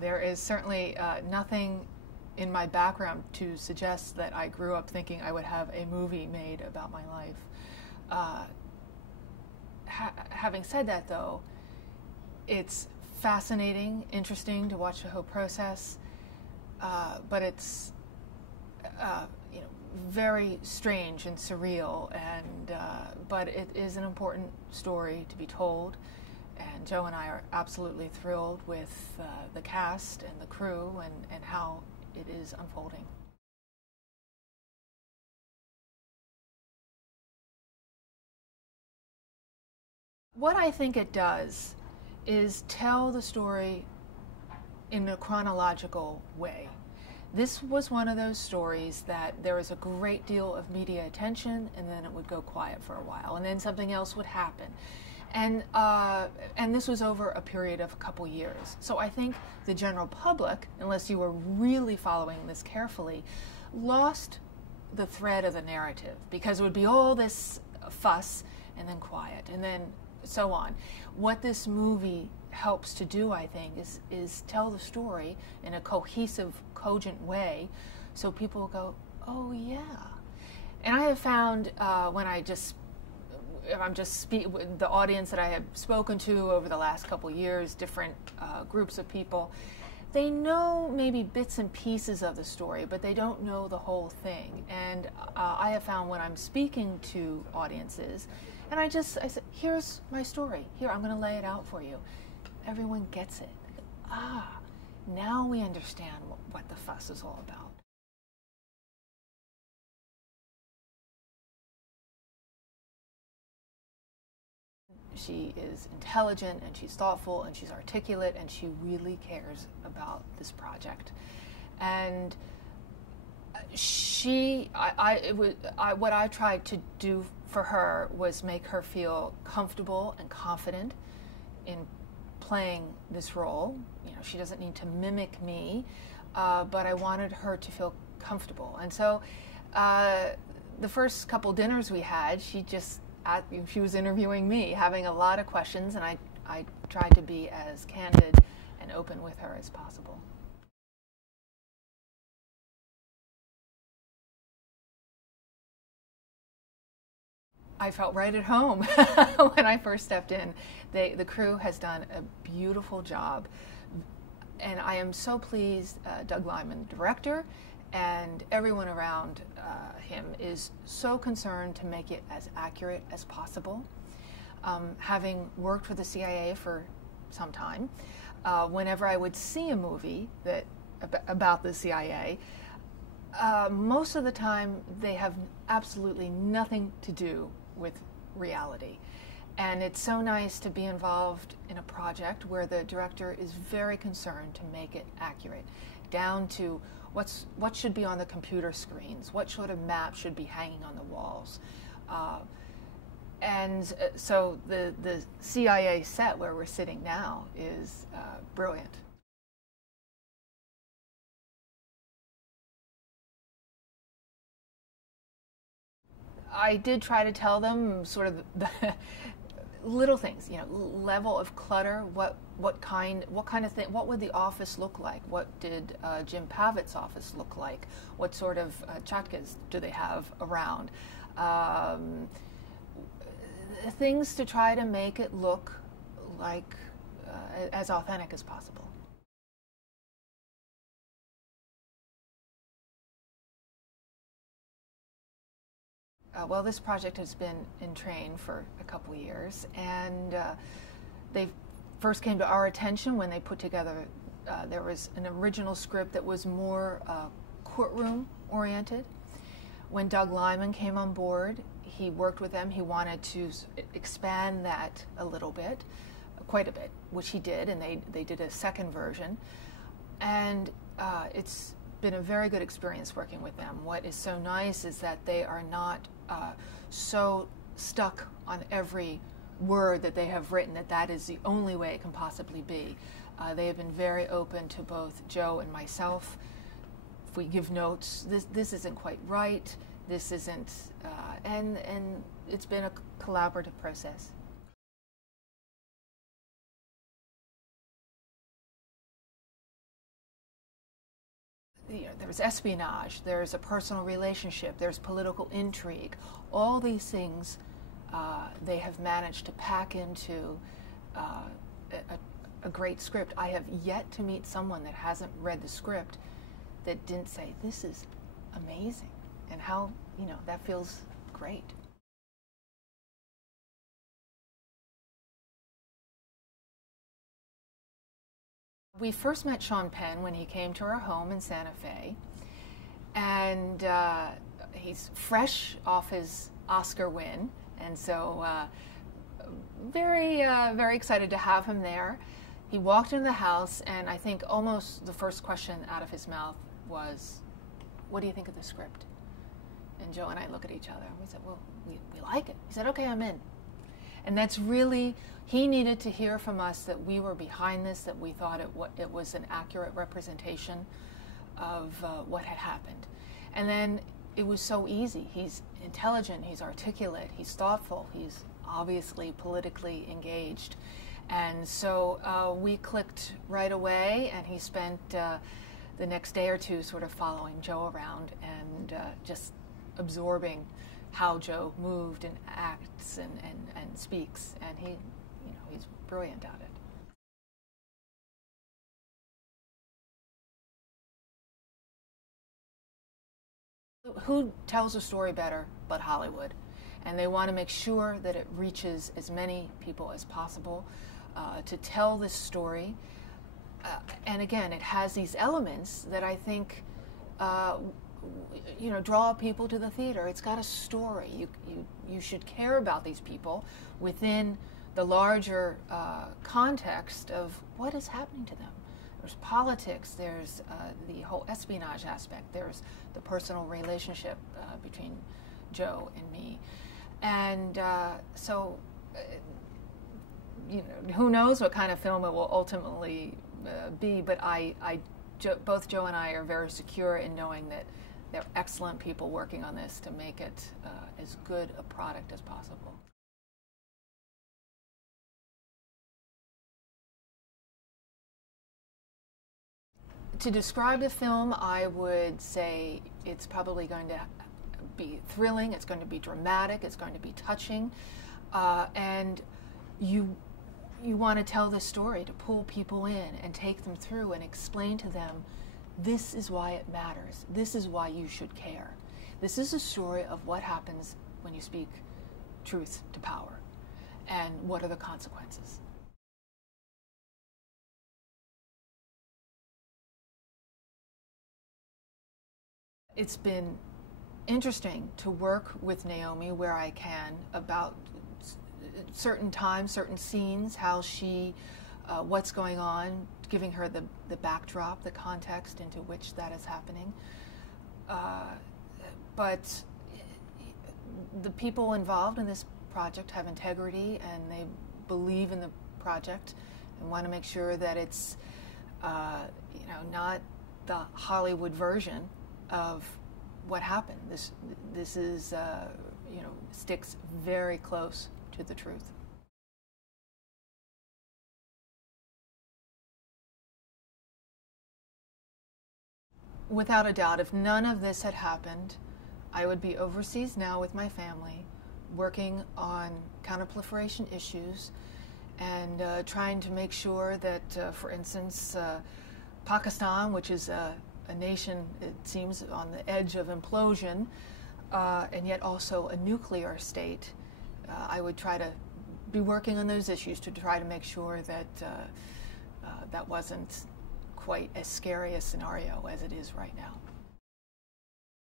There is certainly nothing in my background to suggest that I grew up thinking I would have a movie made about my life. Uh, Having said that, though, it's fascinating, interesting to watch the whole process, but it's you know, very strange and surreal, and but it is an important story to be told. And Joe and I are absolutely thrilled with the cast and the crew and how it is unfolding. What I think it does is tell the story in a chronological way. This was one of those stories that there was a great deal of media attention, and then it would go quiet for a while, and then something else would happen. And this was over a period of a couple years. So I think the general public, unless you were really following this carefully, lost the thread of the narrative because it would be all this fuss and then quiet and then so on. What this movie helps to do, I think, is tell the story in a cohesive, cogent way, so people go, "Oh yeah." And I have found when I'm just the audience that I have spoken to over the last couple years, different groups of people, they know maybe bits and pieces of the story, but they don't know the whole thing. And I have found when I'm speaking to audiences, and I said, "Here's my story. Here, I'm going to lay it out for you." Everyone gets it. Ah, now we understand what the fuss is all about. She is intelligent and she's thoughtful and she's articulate and she really cares about this project. And what I tried to do for her was make her feel comfortable and confident in playing this role. You know, she doesn't need to mimic me, but I wanted her to feel comfortable. And so the first couple dinners we had, she was interviewing me, having a lot of questions, and I tried to be as candid and open with her as possible. I felt right at home when I first stepped in. The crew has done a beautiful job, and I am so pleased. Doug Liman, director, and everyone around him is so concerned to make it as accurate as possible. Having worked for the CIA for some time, whenever I would see a movie about the CIA, most of the time they have absolutely nothing to do with reality. And it's so nice to be involved in a project where the director is very concerned to make it accurate, down to what should be on the computer screens, what sort of map should be hanging on the walls. So the CIA set where we're sitting now is brilliant. I did try to tell them sort of the little things, you know, level of clutter, what kind of thing, what would the office look like? What did Jim Pavitt's office look like? What sort of chatkes do they have around? Things to try to make it look like as authentic as possible. Well, this project has been in train for a couple years, and they first came to our attention when they put together, there was an original script that was more courtroom oriented. When Doug Liman came on board, he worked with them. He wanted to expand that a little bit, quite a bit, which he did, and they did a second version. And it's been a very good experience working with them. What is so nice is that they are not so stuck on every word that they have written that is the only way it can possibly be. They have been very open to both Joe and myself. If we give notes, this isn't quite right, this isn't, and it's been a collaborative process. there's espionage, there's a personal relationship, there's political intrigue. All these things they have managed to pack into a great script. I have yet to meet someone that hasn't read the script that didn't say, this is amazing, and how, that feels great. We first met Sean Penn when he came to our home in Santa Fe, and he's fresh off his Oscar win, and so very excited to have him there. He walked into the house, and I think almost the first question out of his mouth was, "What do you think of the script?" And Joe and I look at each other, and we said, "Well, we like it." He said, "Okay, I'm in." And that's really, he needed to hear from us that we were behind this, that we thought it was an accurate representation of what had happened. And then it was so easy. He's intelligent, he's articulate, he's thoughtful, he's obviously politically engaged. And so we clicked right away, and he spent the next day or two sort of following Joe around and just absorbing how Joe moved and acts and speaks, and he's brilliant at it. Who tells a story better but Hollywood? And they want to make sure that it reaches as many people as possible to tell this story. And again, it has these elements that I think draw people to the theater. It's got a story. You should care about these people within the larger context of what is happening to them. There's politics, there's the whole espionage aspect, there's the personal relationship between Joe and me. And so, who knows what kind of film it will ultimately be, but both Joe and I are very secure in knowing that they're excellent people working on this to make it as good a product as possible. To describe the film, I would say it's probably going to be thrilling, it's going to be dramatic, it's going to be touching, and you want to tell this story to pull people in and take them through and explain to them, this is why it matters, this is why you should care. This is a story of what happens when you speak truth to power, and what are the consequences. It's been interesting to work with Naomi where I can about certain times, certain scenes, how she, what's going on, giving her the backdrop, the context into which that is happening. But the people involved in this project have integrity, and they believe in the project and want to make sure that it's not the Hollywood version of what happened. This is sticks very close to the truth. Without a doubt, if none of this had happened, I would be overseas now with my family, working on counterproliferation issues and trying to make sure that, for instance, Pakistan, which is a nation, it seems, on the edge of implosion, and yet also a nuclear state, I would try to be working on those issues to try to make sure that that wasn't quite as scary a scenario as it is right now.